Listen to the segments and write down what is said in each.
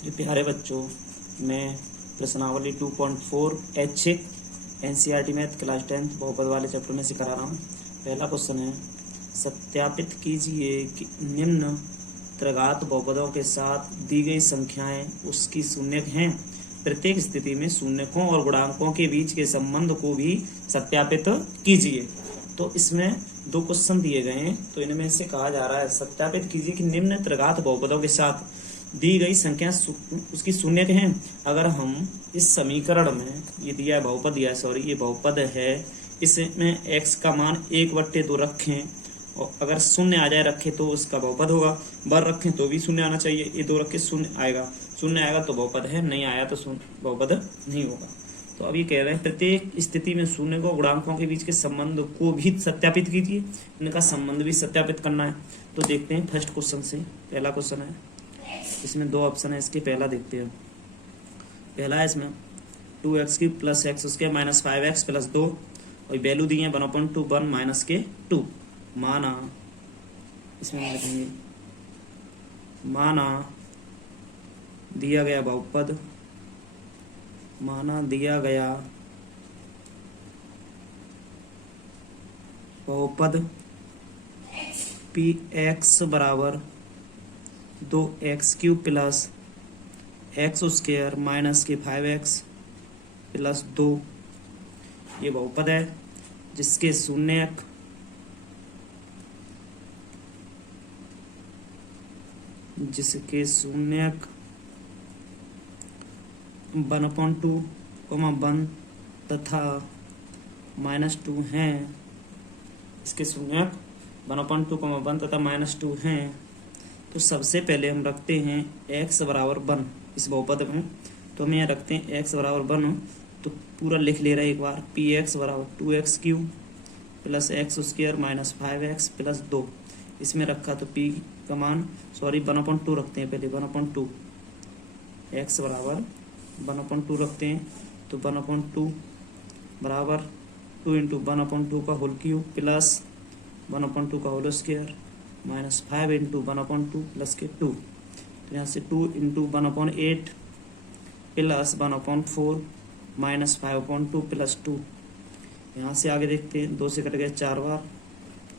जो प्यारे बच्चों, मैं प्रश्नावली 2.4 ऐच्छिक एनसीईआरटी मैथ क्लास 10 बहुपद वाले चैप्टर में से करा रहा हूँ। पहला क्वेश्चन है, सत्यापित कीजिए कि निम्न त्रिघात बहुपदों के साथ दी गई संख्याएं उसकी शून्यक हैं। प्रत्येक स्थिति में शून्यकों और गुणांकों के बीच के संबंध को भी सत्यापित कीजिए। तो इसमें दो क्वेश्चन दिए गए हैं, तो इनमें से कहा जा रहा है सत्यापित कीजिए कि निम्न त्रिघात बहुपदों के साथ दी गई संख्या उसकी शून्यक हैं। अगर हम इस समीकरण में ये दिया है बहुपद, ये बहुपद है, इसमें x का मान 1/2 रखें और अगर शून्य आ जाए रखे तो उसका बहुपद होगा, बर रखें तो भी शून्य आना चाहिए, ये 2 रखे शून्य आएगा तो बहुपद है, नहीं आया तो बहुपद नहीं होगा। तो अब ये कह रहे हैं प्रत्येक स्थिति में शून्य को गुणांकों के बीच के संबंध को भी सत्यापित कीजिए, इनका संबंध भी सत्यापित करना है। तो देखते हैं फर्स्ट क्वेश्चन से। पहला क्वेश्चन है, इसमें 2 ऑप्शन है, इसके पहला देखते हैं। पहला है इसमें 2x³ + x² - 5x + 2 और वैल्यू दी है 1/2 1 - 2। माना, इसमें लिखेंगे माना दिया गया बहुपद, माना दिया गया बहुपद px = 2x³ + x² - 5x + 2 ये बहुपद है जिसके शून्यक (1/2, 1 तथा -2 हैं। इसके शून्यक 1/2, 1 तथा -2 हैं। तो सबसे पहले हम रखते हैं x = 1 इस बहुपद में, तो हम यहाँ रखते हैं x = 1। तो पूरा लिख ले रहे हैं एक बार, px = 2x³ + x² - 5x + 2। इसमें रखा तो p का मान 1/2 रखते हैं पहले, 1/2 x = 1/2 रखते हैं, तो 1/2 बराबर 2 × 1/2 का होल क्यूब प्लस 1/2 का होल स्क्वायर माइनस 5 × 1/2 प्लस के 2। तो यहाँ से 2 × 1/8 प्लस 1/4 माइनस 5/2 प्लस 2। यहाँ से आगे देखते हैं, 2 से कट गए 4 बार,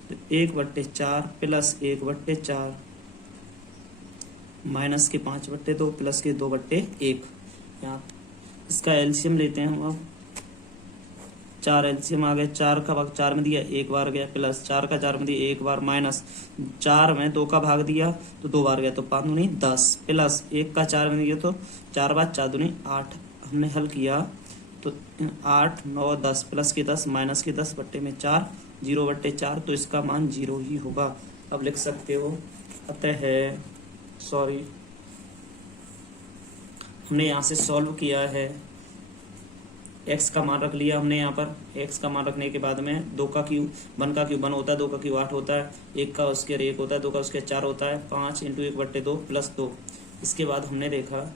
तो 1/4 प्लस 1/4 माइनस के 5/2 प्लस के 2/1। यहाँ इसका एलसीएम लेते हैं हम। अब 4 एलसीएम आ गए, 4 का भाग 4 में दिया 1 बार गया, प्लस 4 का 4 में दिया 1 बार, माइनस 4 में 2 का भाग दिया तो 2 बार गया, तो 5 दूनी 10, प्लस 1 का 4 में दिया तो 4 बार 4 दूनी 8। हमने हल किया तो 8 9 10 प्लस के 10 माइनस के 10 बट्टे में 4 0/4, तो इसका मान 0 ही होगा। अब लिख सकते हो अतः हमने यहाँ से सॉल्व किया है, x का मान रख लिया हमने यहाँ पर। x का मान रखने के बाद में 2 का क्यूब 1 का क्यूब 1 होता है, 2 का क्यूब 8 होता है, 1 का स्क्वायर 1 होता है, 2 का स्क्वायर 4 होता है, 5 × 1/2 प्लस 2। इसके बाद हमने देखा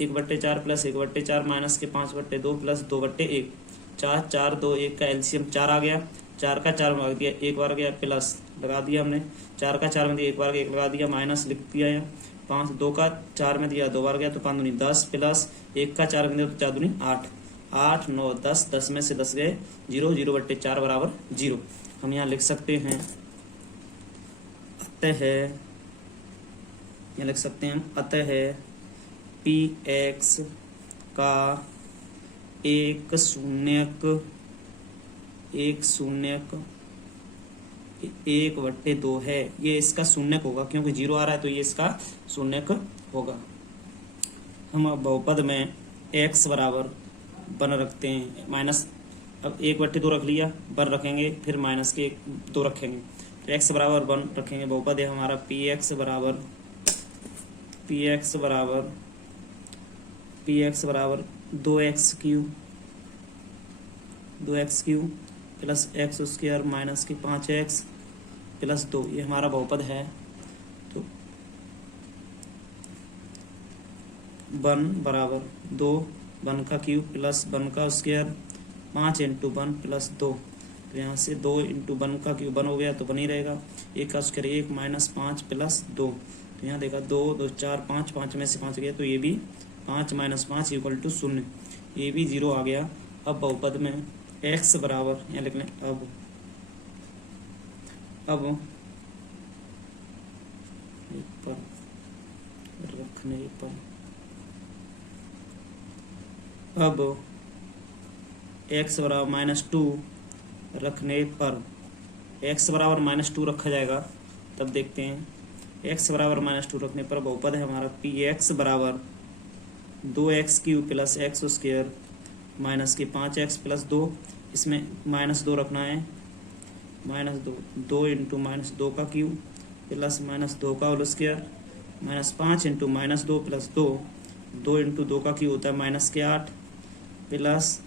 1/4 प्लस 1/4 माइनस के 5/2 प्लस 2/1, 4 4 2 1 का एलसीएम 4 आ गया, 4 का 4 में भाग दिया 1 बार गया, प्लस लगा दिया हमने, 4 का 4 में दिया 1 बार गया 1 लगा दिया, माइनस लिख दिया यहाँ 5, 2 का 4 में दिया 2 बार गया, तो 5 दूनी 10 प्लस 1 का 4 में दिया तो 4 दूनी 8, 8 9 10, 10 में से 10 गए 0, 0/4 बराबर 0। हम यहाँ लिख सकते हैं अतः, यहाँ लिख सकते हैं हम अतः px का एक शून्यक 1/2 है। ये इसका शून्यक होगा, क्योंकि 0 आ रहा है तो ये इसका शून्यक होगा। हम अब बहुपद में x = 1 रखते हैं, माइनस अब 1/2 रख लिया, 1 रखेंगे, फिर माइनस के 2 रखेंगे, तो x = 1 रखेंगे। बहुपद है हमारा px = 2x³ plus x² minus के 5x प्लस 2, ये हमारा बहुपद है। तो 1 = 2, 1 का क्यूब प्लस 1 का स्क्वायर 5 × 1 प्लस 2, तो यहाँ से 2 × 1 का क्यूब 1 हो गया तो 1 ही रहेगा, 1 का स्क्वायर 1 माइनस 5 प्लस 2, तो यहाँ देखा 2 2 4 5, 5 में से 5 गया तो ये भी 5 - 5 = 0, ये भी 0 आ गया। अब बहुपद में x बराबर यहाँ लिख लें अब पर रखने पर अब x बराबर -2 रखने पर x बराबर -2 रखा जाएगा। तब देखते हैं x बराबर -2 रखने पर बहुपद है हमारा px बराबर 2x³ + x² माइनस के 5x + 2, इसमें -2 रखना है, -2 2 × -2 का क्यूब प्लस -2 का होल स्क्वायर -5 × -2 + 2 2 × 2 का क्यूब होता है -8 प्लस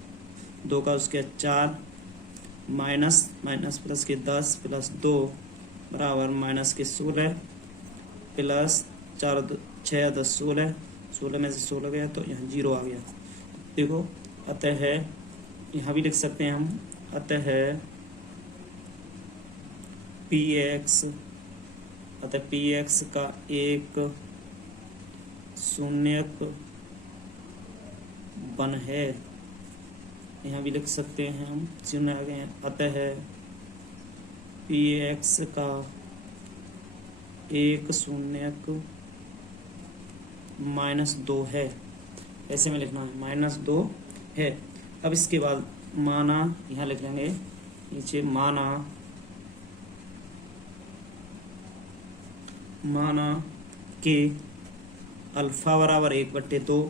2 का स्क्वायर 4 माइनस प्लस के 10 + 2 बराबर -16 प्लस 4 6 10 16 में से 16 गया तो यहाँ 0 आ गया। देखो अतः है यहाँ भी लिख सकते हैं हम, अतः px का एक शून्यक बन है। यहाँ भी लिख सकते हैं हम, शून्य आ गए हैं। अतः px का एक शून्यक -2 है, ऐसे में लिखना है -2 है। अब इसके बाद माना, यहाँ लिख लेंगे नीचे माना कि अल्फा बराबर 1/2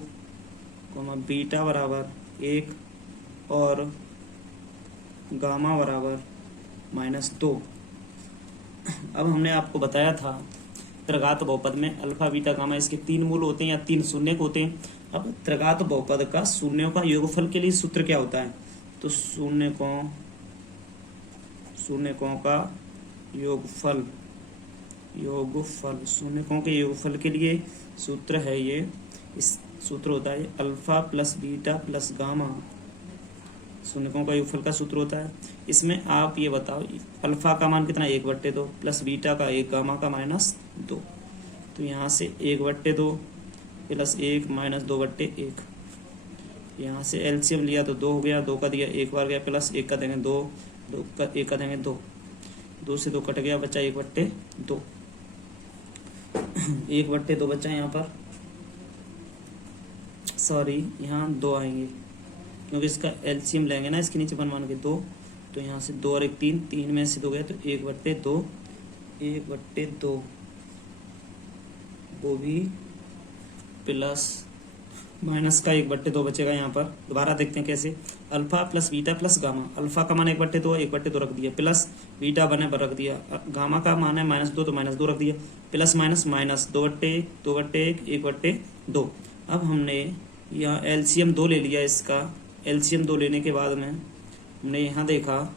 बीटा बराबर 1 और गामा बराबर -2। अब हमने आपको बताया था त्रिघात बहुपद में अल्फा बीटा गामा इसके 3 मूल होते हैं या 3 शून्यक होते हैं। अब त्रिघात बहुपद का शून्यों का योगफल के लिए सूत्र क्या होता है? तो शून्यकों का योगफल शून्यकों के योगफल के लिए सूत्र है ये, इस सूत्र होता है अल्फा + बीटा + गामा, शून्यकों का योगफल का सूत्र होता है। इसमें आप ये बताओ अल्फा का मान कितना 1/2 प्लस बीटा का 1 गामा का -2, तो यहाँ से 1/2 प्लस 1 -2/1, यहाँ से एलसीएम लिया तो 2 हो गया, 2 का दिया 1 बार गया प्लस 1 का देंगे 2, 2 का 1 का देंगे 2, 2 से 2 कट गया बच्चा 1/2, 1/2 बच्चा यहाँ पर, सॉरी यहाँ 2 आएंगे क्योंकि इसका एलसीएम लेंगे ना इसके नीचे मान के 2, तो यहाँ से 2 और 1 3, 3 में से 2 गया तो 1/2 वो भी प्लस माइनस का 1/2 बचेगा। यहाँ पर दोबारा देखते हैं कैसे, अल्फा + बीटा + गामा, अल्फा का मान 1/2 1/2 रख दिया, प्लस बीटा बने पर रख दिया, गामा का मान है -2 तो -2 रख दिया, प्लस माइनस 2/1 1/2। अब हमने यहाँ एलसीएम 2 ले लिया, इसका एलसीएम 2 लेने के बाद में हमने यहाँ देखा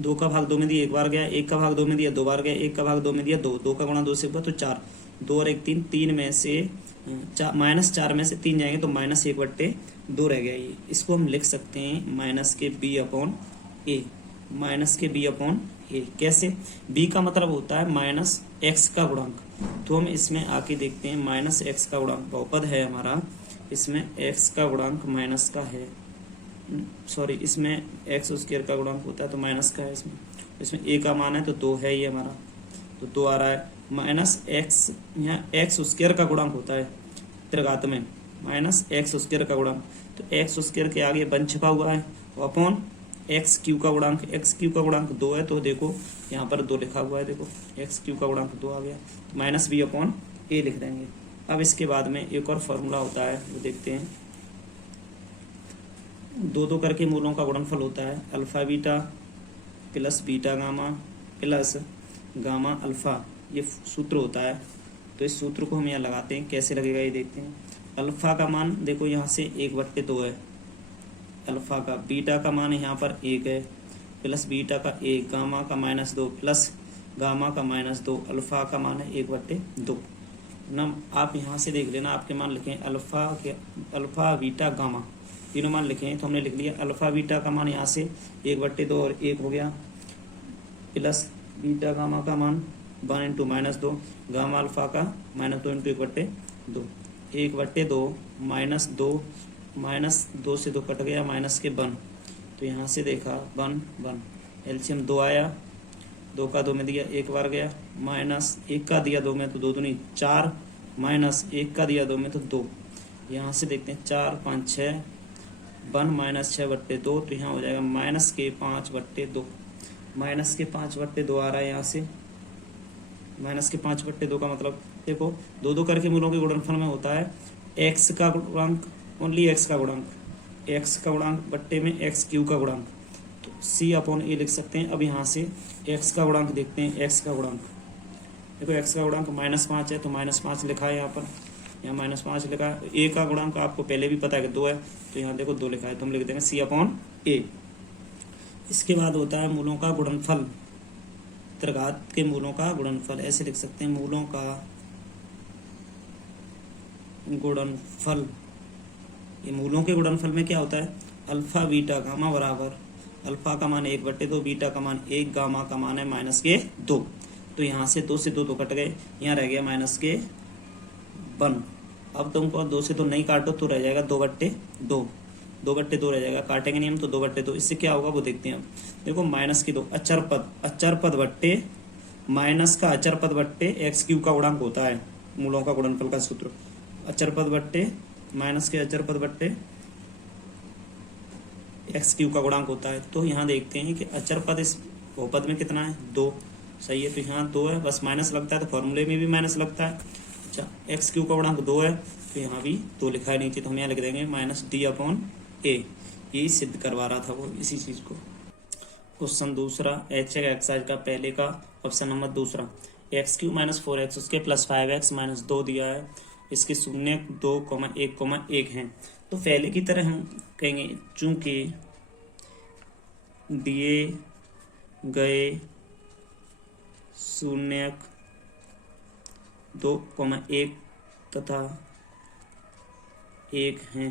2 का भाग 2 में दिया 1 बार गया, 1 का भाग 2 में दिया 2 बार गया, 1 का भाग 2 में दिया 2, 2 का गुणा 2 से हुआ तो 4, 2 और 1 3, 3 में से -4 में से 3 जाएंगे तो -1/2 रह गया। ये इसको हम लिख सकते हैं -b/a, कैसे? b का मतलब होता है -x का गुणांक, तो हम इसमें आके देखते हैं -x का गुणांक बहुपद है हमारा, इसमें x का गुणांक माइनस का है, सॉरी इसमें x² का गुणांक होता है तो माइनस का है, इसमें a का मान है तो 2 है ये हमारा, तो 2 आ रहा है -x, यहाँ x² का गुणांक होता है त्रिघात में, -x² का गुणांक, तो x² के आगे 1 छिपा हुआ है अपॉन x³ का गुणांक, x³ का गुणांक 2 है तो देखो यहाँ पर 2 लिखा हुआ है, देखो x³ का गुणांक 2 आ गया, -b/a लिख देंगे। अब इसके बाद में एक और फॉर्मूला होता है वो देखते हैं, 2 करके मूलों का गुणनफल होता है alpha beta + beta gamma + gamma alpha, ये सूत्र होता है। तो इस सूत्र को हम यहाँ लगाते हैं, कैसे लगेगा ये देखते हैं। अल्फा का मान देखो यहाँ से 1/2 है अल्फा का, बीटा का मान यहाँ पर 1 है प्लस बीटा का 1, गामा का -2 प्लस गामा का -2, अल्फा का मान है 1/2 ना। आप यहाँ से देख लेना आपके मान लिखें अल्फा बीटा गामा तीनों मान लिखे, तो हमने लिख लिया अल्फा बीटा का मान यहाँ से 1/2 और 1 हो गया, प्लस बीटा गामा का मान 1 इंटू -2 गामा अल्फा का -2 इंटू 1/2 1/2 -2 से 2 कट गया माइनस के 1 तो यहाँ से देखा 1 1 एलसीएम 2 आया 2 का 2 में दिया 1 बार गया माइनस 1 का दिया 2 में तो 2 दूनी 4 माइनस 1 का दिया 2 में तो 2 यहाँ से देखते हैं 4 5 6 1 -6/2 तो यहाँ हो जाएगा -5/2 -5/2 आ रहा है यहाँ से -5/2 का मतलब देखो 2 करके मूलों के गुणनफल में होता है x का गुणांक ओनली x का गुणांक बट्टे में x³ का गुणांक तो C/A लिख सकते हैं। अब यहाँ से x का गुणांक देखते हैं x का गुणांक देखो x का गुणांक -5 है तो -5 लिखा है यहाँ पर यहाँ -5 लिखा है। a का गुणांक आपको पहले भी पता है कि 2 है तो यहाँ देखो 2 लिखा है तो हम लिख देंगे C/A। इसके बाद होता है मूलों का गुणनफल त्रिघात के मूलों का गुणनफल ऐसे लिख सकते हैं मूलों का गुणनफल। ये मूलों के गुणनफल में क्या होता है अल्फा बीटा गामा बराबर अल्फा का मान 1/2 बीटा का मान 1 गामा का मान है -2 तो यहाँ से 2 से 2 कट गए यहाँ रह गया -1। अब तुमको 2 से 2 नहीं काटो तो रह जाएगा 2/2 रह जाएगा काटेंगे नहीं हम तो 2/2 इससे क्या होगा वो देखते हैं। देखो -2 अचर पद बट्टे माइनस का अचर पद बट्टे x³ का गुणांक होता है मूलों का गुणनफल का सूत्र अचर पद बट्टे माइनस के अचर पद बट्टे x³ का गुणांक होता है। तो यहाँ देखते हैं कि अचर पद इस बहुपद में कितना है 2 सही है तो यहाँ 2 है बस माइनस लगता है तो फॉर्मूले में भी माइनस लगता है। अच्छा x³ का गुणांक 2 है तो यहाँ भी 2 लिखा है नीचे तो हम यहाँ लिख देंगे -D/A यही सिद्ध करवा रहा था वो इसी चीज को। क्वेश्चन दूसरा एच एक्सरसाइज का पहले का ऑप्शन नंबर दूसरा x³ - 4x उसके +5x - 2 दिया है इसके 0 2 1 1 हैं तो पहले की तरह हम कहेंगे चूंकि दिए गए 0 2 1 तथा 1 हैं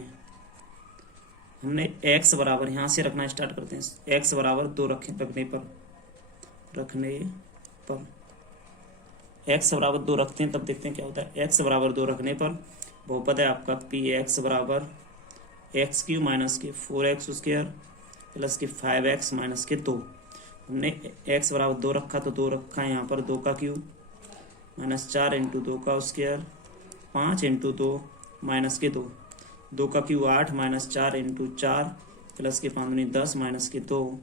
हमने x बराबर यहाँ से रखना स्टार्ट करते हैं x बराबर 2 रखने पर x बराबर 2 रखते हैं तब देखते हैं क्या होता है। x बराबर 2 रखने पर बहुपद है आपका px बराबर x³ माइनस के 4x² प्लस के 5x माइनस के 2 हमने x बराबर 2 रखा तो 2 रखा है यहाँ पर 2 का क्यूब -4 इंटू 2 का स्क्वायर 5 इंटू 2 माइनस के 2 का क्यूब 8 -4 इंटू 4 प्लस के 5 10 माइनस के 2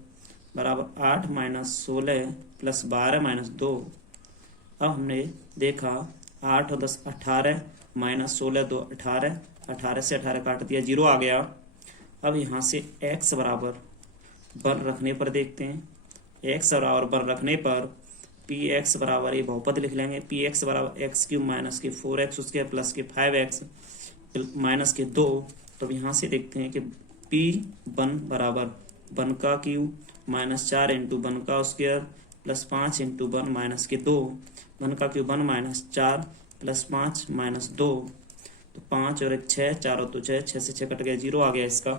बराबर 8 -16 प्लस 12 -2। अब हमने देखा 8 और 10 18 -16 2 18 से 18 काट दिया 0 आ गया। अब यहाँ से x बराबर 1 रखने पर देखते हैं x बराबर 1 रखने पर px बराबर ये बहुपद लिख लेंगे px बराबर x³ माइनस के 4x उसके प्लस के 5x माइनस के 2। तो यहाँ से देखते हैं कि p1 बराबर 1 का क्यूब -4 इंटू 1 का स्क्वायर प्लस 5 इंटू 1 माइनस के 2 1 का क्यूब 1 -4 प्लस 5 -2 तो 5 और 1 6 4 और 2 6 से 6 कट गया 0 आ गया इसका।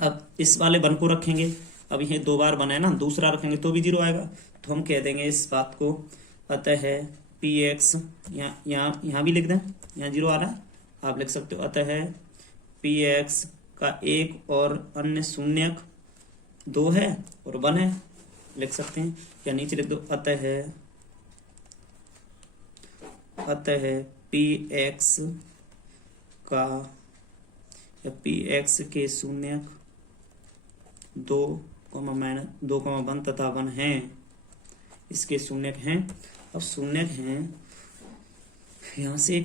अब इस वाले 1 को रखेंगे अब ये 2 बार बना है ना दूसरा रखेंगे तो भी 0 आएगा तो हम कह देंगे इस बात को अतः है px यहाँ भी लिख दें यहाँ 0 आ रहा है आप लिख सकते हो अतः है px का एक और अन्य शून्यक 2 है और 1 है लिख सकते हैं या नीचे लिख दो अतः है px का या px के शून्यक 2 1 तथा 1 हैं इसके शून्यक हैं। अब शून्यक हैं यहाँ से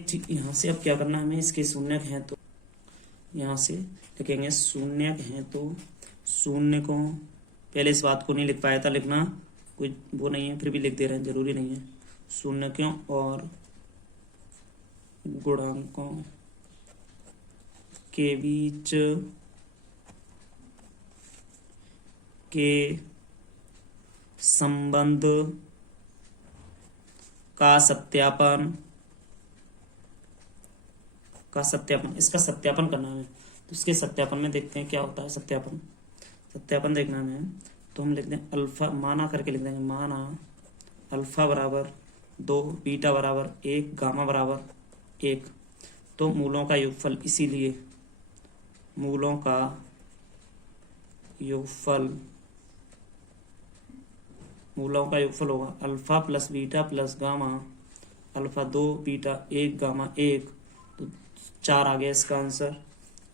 अब क्या करना है हमें इसके शून्यक हैं तो यहाँ से लिखेंगे शून्यक हैं तो शून्य को पहले इस बात को नहीं लिख पाया था लिखना कोई वो नहीं है फिर भी लिख दे रहे हैं जरूरी नहीं है शून्यकों और गुणांकों के बीच के संबंध का सत्यापन इसका सत्यापन करना है तो इसके सत्यापन में देखते हैं क्या होता है। सत्यापन देखना है तो हम लिख दें अल्फा माना करके लिख देंगे माना अल्फा बराबर 2, बीटा बराबर 1, गामा बराबर 1। तो मूलों का योगफल, इसीलिए मूलों का योगफल होगा alpha plus beta plus gamma, alpha 2, beta 1, gamma 1। तो 4 आ गया इसका आंसर।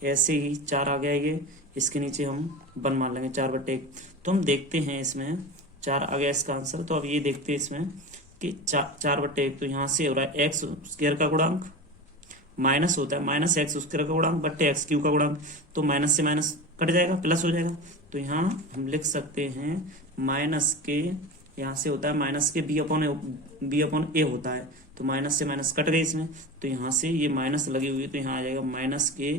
ऐसे ही 4 आ गया ये, इसके नीचे हम 1 मान लेंगे, 4/1। तो हम देखते हैं इसमें 4 आ गया इसका आंसर। तो अब ये देखते हैं इसमें कि 4/1, तो यहाँ से हो रहा है एक्स स्क्वायर का गुणांक माइनस होता है, माइनस एक्स स्क्वायर का गुणांक बट्टे एक्स क्यू का गुणांक। तो माइनस से माइनस कट जाएगा, प्लस हो जाएगा। तो यहाँ हम लिख सकते हैं माइनस के, यहाँ से होता है माइनस के बी अपॉन ए होता है। तो माइनस से माइनस कट गई इसमें, तो यहाँ से ये माइनस लगी हुई है, तो यहाँ आ जाएगा माइनस के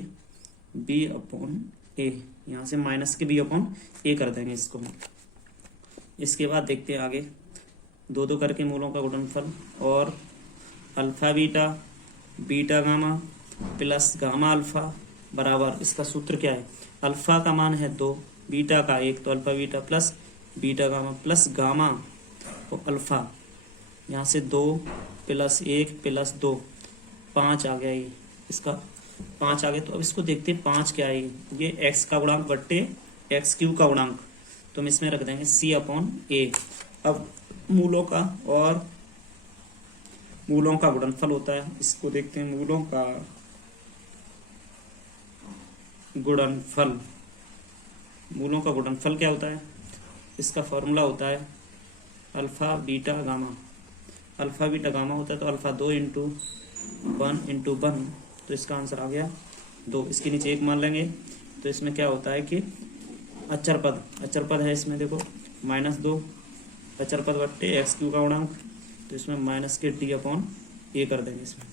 बी अपॉन ए। यहाँ से माइनस के बी अपॉन ए कर देंगे इसको हम। इसके बाद देखते हैं आगे, 2 करके मूलों का गुणनफल और alpha beta, beta gamma plus gamma alpha बराबर, इसका सूत्र क्या है, अल्फा का मान है 2, बीटा का 1, तो alpha beta plus beta gamma plus gamma और अल्फा, यहाँ से 2 प्लस 1 प्लस 2, 5 आ गया ये, इसका 5 आ गया। तो अब इसको देखते हैं 5 क्या है, ये एक्स का गुणांक बट्टे एक्स क्यू का गुणांक, तो हम इसमें रख देंगे सी अपॉन ए। अब मूलों का और मूलों का गुणनफल होता है, इसको देखते हैं मूलों का गुणनफल। मूलों का गुणनफल क्या होता है, इसका फॉर्मूला होता है alpha beta gamma. Alpha beta gamma होता है तो अल्फा 2 इंटू 1, तो इसका आंसर आ गया 2। इसके नीचे 1 मान लेंगे। तो इसमें क्या होता है कि अचर पद है इसमें, देखो -2 अचर पद बट्टे एक्स क्यू का गुणांक, तो इसमें माइनस के डी अपॉन ए कर देंगे, इसमें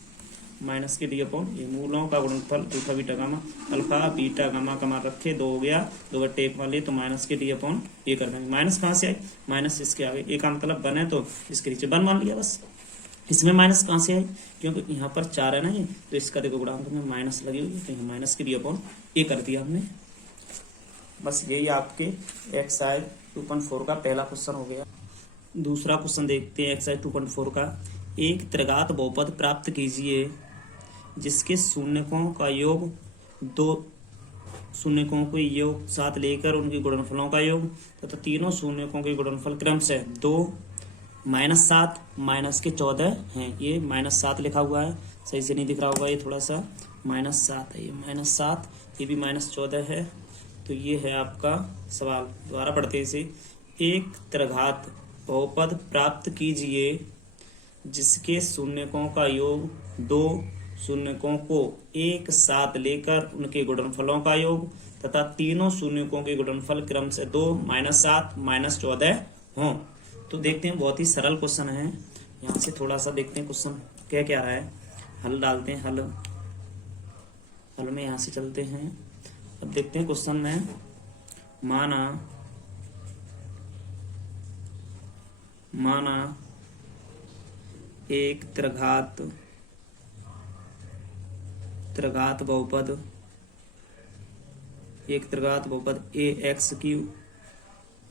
माइनस के डी अपॉन ए। मूलों का गुणनफल alpha beta gamma, alpha beta gamma का मान रखे 2 हो गया, 2/1 मान लिए, तो माइनस के डी अपॉन ए कर देंगे। माइनस कहाँ से आए, माइनस इसके आगे, ए का मतलब 1 है तो इसके नीचे 1 मान लिया बस। इसमें माइनस कहाँ से आए, क्योंकि यहाँ पर 4 है ना ये, तो इसका देखो गुणांक में माइनस लगी हुई है, तो यहाँ माइनस के डी अपॉन ए कर दिया हमने। बस यही आपके एक्सरसाइज 2.4 का पहला क्वेश्चन हो गया। दूसरा क्वेश्चन देखते हैं एक्सरसाइज 2.4 का। एक त्रिघात बहुपद प्राप्त कीजिए जिसके शून्यकों का योग 2 शून्यकों के योग 7 लेकर उनके गुणनफलों का योग तथा तीनों शून्यकों के गुणनफल क्रमशः 2, -7, -14 हैं। ये -7 लिखा हुआ है, सही से नहीं दिख रहा होगा, ये थोड़ा सा -7 है, ये -7, ये भी -14 है। तो ये है आपका सवाल, दोबारा पढ़ते हैं इसे। एक त्रिघात बहुपद प्राप्त कीजिए जिसके शून्यकों का योग 2 शून्यकों को एक साथ लेकर उनके गुणनफलों का योग तथा तीनों शून्यकों के गुणनफल क्रम से 2, -7, -14 हों। तो देखते हैं, बहुत ही सरल क्वेश्चन है। यहाँ से थोड़ा सा देखते हैं क्वेश्चन क्या क्या रहा है, हल डालते हैं। हल में यहाँ से चलते हैं। अब देखते हैं क्वेश्चन में, माना एक त्रिघात बहुपद, a x cube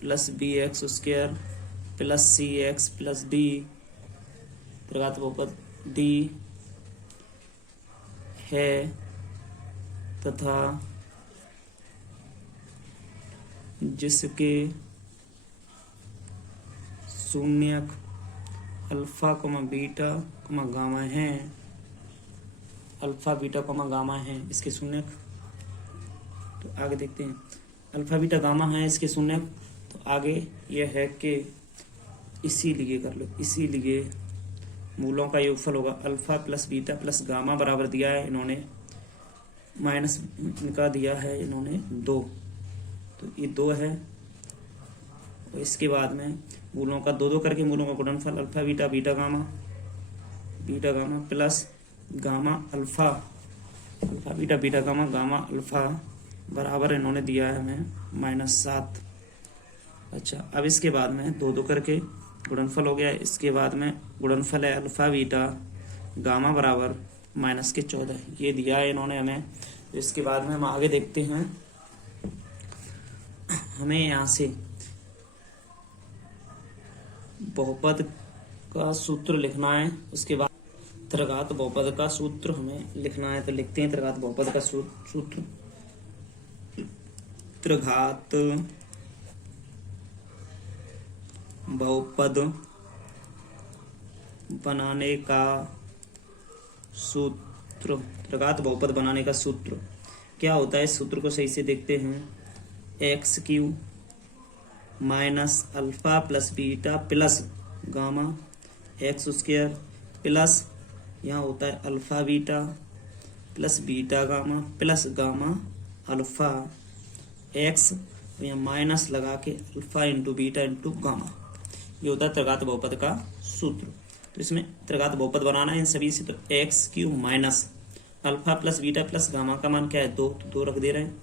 plus b x square plus c x plus d, त्रिघात बहुपद डी है तथा जिसके शून्यक अल्फा, बीटा, गामा है, अल्फा बीटा गामा है इसके शून्यक। तो आगे देखते हैं, अल्फा बीटा गामा है इसके शून्यक। तो आगे यह है कि इसीलिए कर लो, इसीलिए मूलों का योगफल होगा alpha plus beta plus gamma बराबर दिया है इन्होंने, माइनस इनका दिया है इन्होंने 2, तो ये 2 है। और इसके बाद में मूलों का 2 करके मूलों का गुणनफल alpha beta beta gamma plus gamma alpha beta beta gamma alpha बराबर इन्होंने दिया है हमें -7। अच्छा, अब इसके बाद में 2 करके गुणनफल हो गया। इसके बाद में गुणनफल है अल्फा बीटा गामा बराबर -14, ये दिया है इन्होंने हमें। इसके बाद में हम आगे देखते हैं, हमें यहाँ से बहुपद का सूत्र लिखना है। उसके बाद त्रिघात बहुपद का सूत्र हमें लिखना है, तो लिखते हैं त्रिघात बहुपद का सूत्र। त्रिघात बहुपद बनाने का सूत्र। त्रिघात बहुपद बनाने का सूत्र क्या होता है, इस सूत्र को सही से देखते हैं। X Q minus alpha plus beta plus gamma x square plus यहाँ होता है alpha beta plus beta gamma plus gamma alpha x, यहाँ माइनस लगा के alpha into beta into gamma, ये होता है त्रिघात बहुपद का सूत्र। तो इसमें त्रिघात बहुपद बनाना है इन सभी से, तो x Q minus alpha plus beta plus gamma का मान क्या है 2, तो 2 रख दे रहे हैं,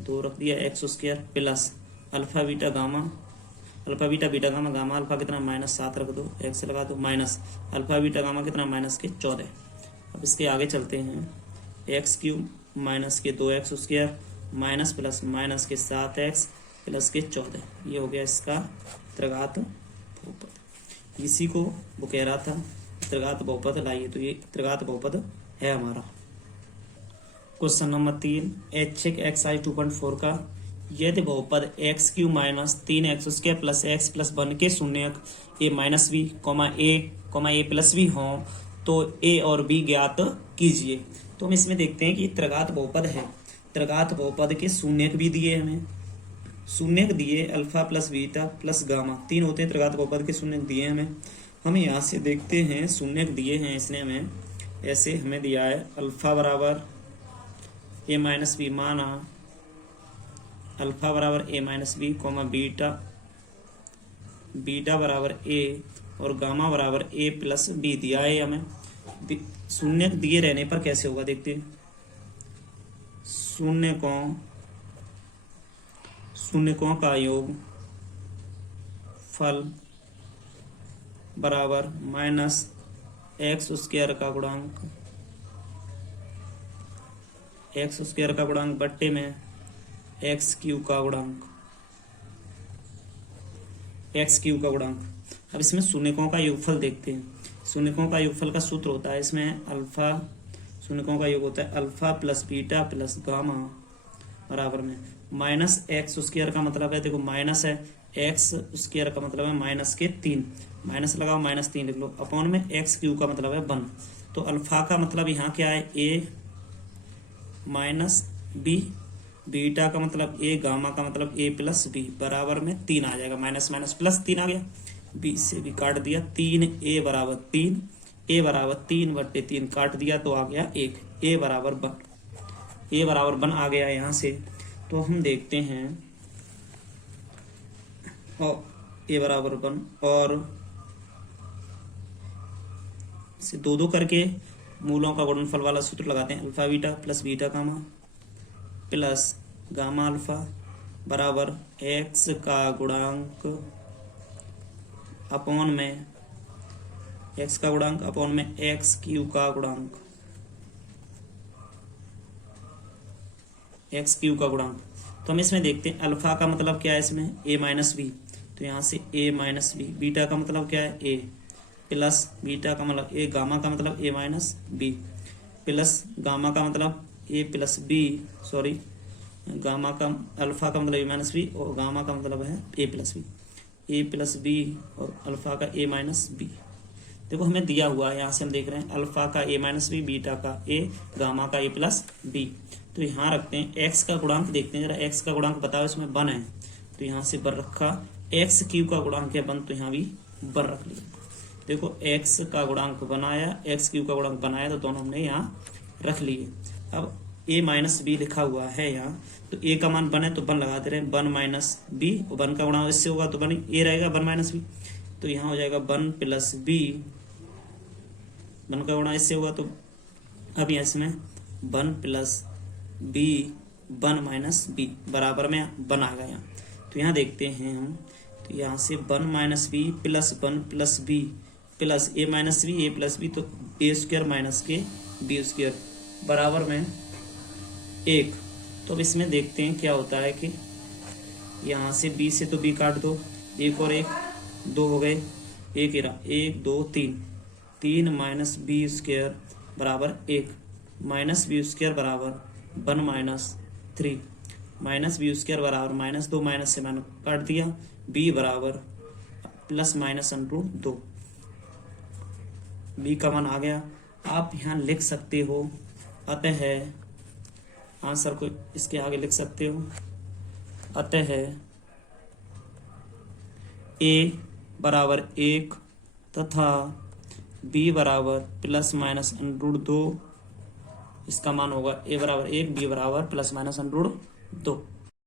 2 रख दिया x square plus alpha beta gamma, alpha beta beta gamma, gamma alpha कितना -7 रख दो, एक्स लगा दो माइनस अल्फा बीटा गामा कितना -14। अब इसके आगे चलते हैं, एक्स क्यूब माइनस के 2x square minus plus minus के 7x प्लस के 14, ये हो गया इसका त्रिघात बहुपद। इसी को वो कह रहा था त्रिघात बहुपद लाइए, तो ये त्रिघात बहुपद है हमारा। क्वेश्चन नंबर 3 ऐच्छिक एक्सरसाइज 2.4 का, यदि बहुपद x Q minus 3x square plus x plus 1 के शून्यक ए minus b a plus B हों तो ए और बी ज्ञात कीजिए। तो हम इसमें देखते हैं कि त्रिघात बहुपद है, त्रिघात बहुपद के शून्यक भी दिए हमें, शून्यक दिए alpha plus beta plus gamma, 3 होते हैं त्रिघात बहुपद के शून्यक दिए हमें यहाँ से देखते हैं शून्यक दिए हैं इसने हमें, ऐसे हमें दिया है अल्फा बराबर ए माइनस बी, माना अल्फा बराबर ए माइनस बी कोमा बीटा बराबर ए और गामा बराबर ए प्लस बी दिया है हमें। शून्यक दिए रहने पर कैसे होगा देखते हैं। शून्यकों का योग फल बराबर माइनस एक्स स्क्वायर का गुणांक, एक्स स्क्वायर का गुणांक बट्टे में एक्स क्यू का गुणांक, एक्स क्यू का गुणांक। अब इसमें शून्यकों का योगफल देखते हैं। शून्यकों का योगफल का सूत्र होता है इसमें अल्फा, शून्यकों का योग होता है alpha plus beta plus gamma बराबर में माइनस एक्स स्क्वायर का मतलब है, देखो माइनस है, एक्स स्क्वायर का मतलब है माइनस के 3, माइनस लगाओ -3 लिख लो, अपॉन में एक्स क्यू का मतलब है 1। तो अल्फा का मतलब यहाँ क्या है ए माइनस बी, बीटा का मतलब ए, गामा का मतलब ए प्लस बी बराबर में 3 आ जाएगा, माइनस माइनस प्लस 3 आ गया, बी से भी काट दिया, 3 ए बराबर 3, ए बराबर 3/3 काट दिया तो आ गया 1, ए बराबर 1 आ गया यहाँ से। तो हम देखते हैं और ए बराबर 1 और से 2 करके मूलों का गुणनफल वाला सूत्र लगाते हैं, alpha beta plus beta gamma plus gamma alpha बराबर एक्स का गुणांक अपॉन में एक्स का गुणांक अपॉन में एक्स क्यू का गुणांक, एक्स क्यू का गुणांक। तो हम इसमें देखते हैं अल्फा का मतलब क्या है इसमें ए माइनस बी, तो यहाँ से ए माइनस बी, बीटा का मतलब क्या है ए प्लस बीटा का मतलब ए, गामा का मतलब ए माइनस बी प्लस गामा का मतलब ए प्लस बी, सॉरी गामा का अल्फा का मतलब ए माइनस बी और गामा का मतलब है ए प्लस बी और अल्फा का ए माइनस बी। देखो हमें दिया हुआ है, यहाँ से हम देख रहे हैं अल्फा का ए माइनस बी, बीटा का ए, गामा का ए प्लस बी। तो यहाँ रखते हैं एक्स का गुणांक देखते हैं जरा, एक्स का गुणांक बताओ, इसमें 1 है तो यहाँ से 1 रखा, एक्स क्यू का गुणांक है 1 तो यहाँ भी 1 रख लिया। देखो एक्स का गुणांक बनाया, एक्स क्यू का गुणांक बनाया, तो दोनों हमने यहाँ रख लिए। अब ए माइनस बी लिखा हुआ है यहाँ, तो ए का मान 1 है तो 1 लगा दे रहे हैं, 1 माइनस बी, 1 का गुणांक इससे होगा तो 1 ए रहेगा 1 माइनस बी, तो यहाँ हो जाएगा 1 प्लस बी, 1 का गुणा इससे होगा तो अब यहाँ इसमें 1 प्लस बी 1 माइनस बी बराबर में 1 आ गया। तो यहाँ देखते हैं हम, तो यहाँ से 1 minus b plus 1 plus b plus a minus b, a plus b, तो a square minus k b square बराबर में 1। तो अब इसमें देखते हैं क्या होता है कि यहाँ से बी से तो बी काट दो, 1 और 1 2 हो गए, एक ही रहा, 1 2 3, 3 माइनस बी स्क्वायर बराबर 1, माइनस बी स्क्वायर बराबर 1 माइनस 3, माइनस बी स्क्वायर बराबर -2 माइनस से मैंने काट दिया, बी बराबर प्लस माइनस अंडर 2, बी का मान आ गया। आप यहाँ लिख सकते हो, अतः आंसर को इसके आगे लिख सकते हो, अतः ए बराबर 1 तथा बी बराबर प्लस माइनस अंडर 2, इसका मान होगा ए बराबर 1, बी बराबर प्लस माइनस अंडर 2।